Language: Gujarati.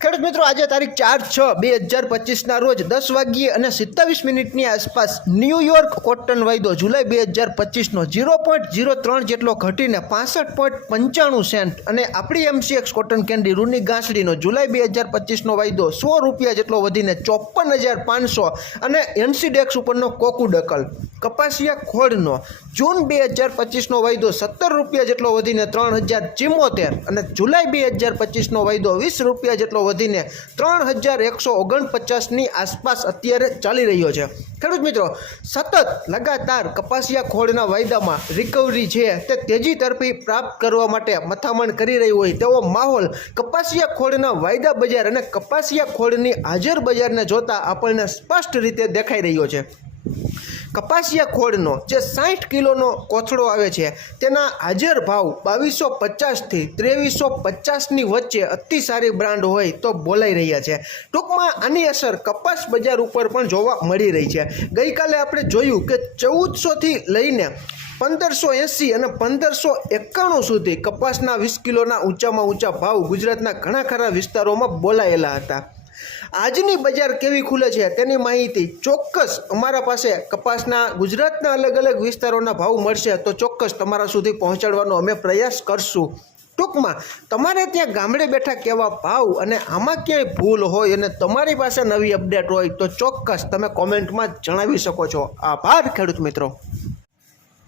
ખેડૂત મિત્રો, આજે તારીખ ચાર છ બે હજાર પચીસના રોજ દસ વાગ્યે અને સિત્તાવીસ મિનિટની આસપાસ ન્યૂયોર્ક કોટન વાયદો જુલાઈ બે હજાર પચીસનો ઝીરો પોઈન્ટ ઝીરો ત્રણ જેટલો ઘટીને પાસઠ પોઈન્ટ પંચાણું સેન્ટ અને આપણી એમસીએક્સ કોટન કેન્ડી રૂની ગાંસડીનો જુલાઈ બે હજાર પચીસનો વાયદો સો રૂપિયા જેટલો વધીને ચોપન હજાર પાંચસો અને એનસીડેક્સ ઉપરનો કોકુડકલ કપાસિયા ખોળનો જૂન બે હજાર પચીસનો વાયદો સત્તર રૂપિયા જેટલો વધીને ત્રણ હજાર ચિમ્મોતેર અને જુલાઈ બે હજાર પચીસનો વાયદો વીસ રૂપિયા જેટલો વધીને ત્રણ હજાર એકસો ઓગણપચાસની આસપાસ અત્યારે ચાલી રહ્યો છે. ખેડૂત મિત્રો, સતત લગાતાર કપાસિયા ખોળના વાયદામાં રિકવરી છે તે તેજી તરફી પ્રાપ્ત કરવા માટે મથામણ કરી રહી હોય તેવો માહોલ કપાસિયા ખોળના વાયદા બજાર અને કપાસિયા ખોળની હાજર બજારને જોતા આપણને સ્પષ્ટ રીતે દેખાઈ રહ્યો છે. કપાસિયા ખોળનો જે સાઠ કિલોનો કોથળો આવે છે, તેના હાજર ભાવ બાવીસો પચાસથી ત્રેવીસો પચાસની વચ્ચે અતિ સારી બ્રાન્ડ હોય તો બોલાઈ રહ્યા છે. ટૂંકમાં આની અસર કપાસ બજાર ઉપર પણ જોવા મળી રહી છે. ગઈકાલે આપણે જોયું કે ચૌદસોથી લઈને પંદરસો એંસી અને પંદરસો એકાણું સુધી કપાસના વીસ કિલોના ઊંચામાં ઊંચા ભાવ ગુજરાતના ઘણા ખરા વિસ્તારોમાં બોલાયેલા હતા. આજની બજાર કેવી ખુલે છે તેની માહિતી ચોક્કસ અમારા પાસે કપાસના ગુજરાતના અલગ અલગ વિસ્તારોના ભાવ મળશે તો ચોક્કસ તમારા સુધી પહોંચાડવાનો અમે પ્રયાસ કરશું. ટૂંકમાં, તમારે ત્યાં ગામડે બેઠા કેવા ભાવ અને આમાં ક્યાંય ભૂલ હોય અને તમારી પાસે નવી અપડેટ હોય તો ચોક્કસ તમે કોમેન્ટમાં જણાવી શકો છો. આભાર ખેડૂત મિત્રો.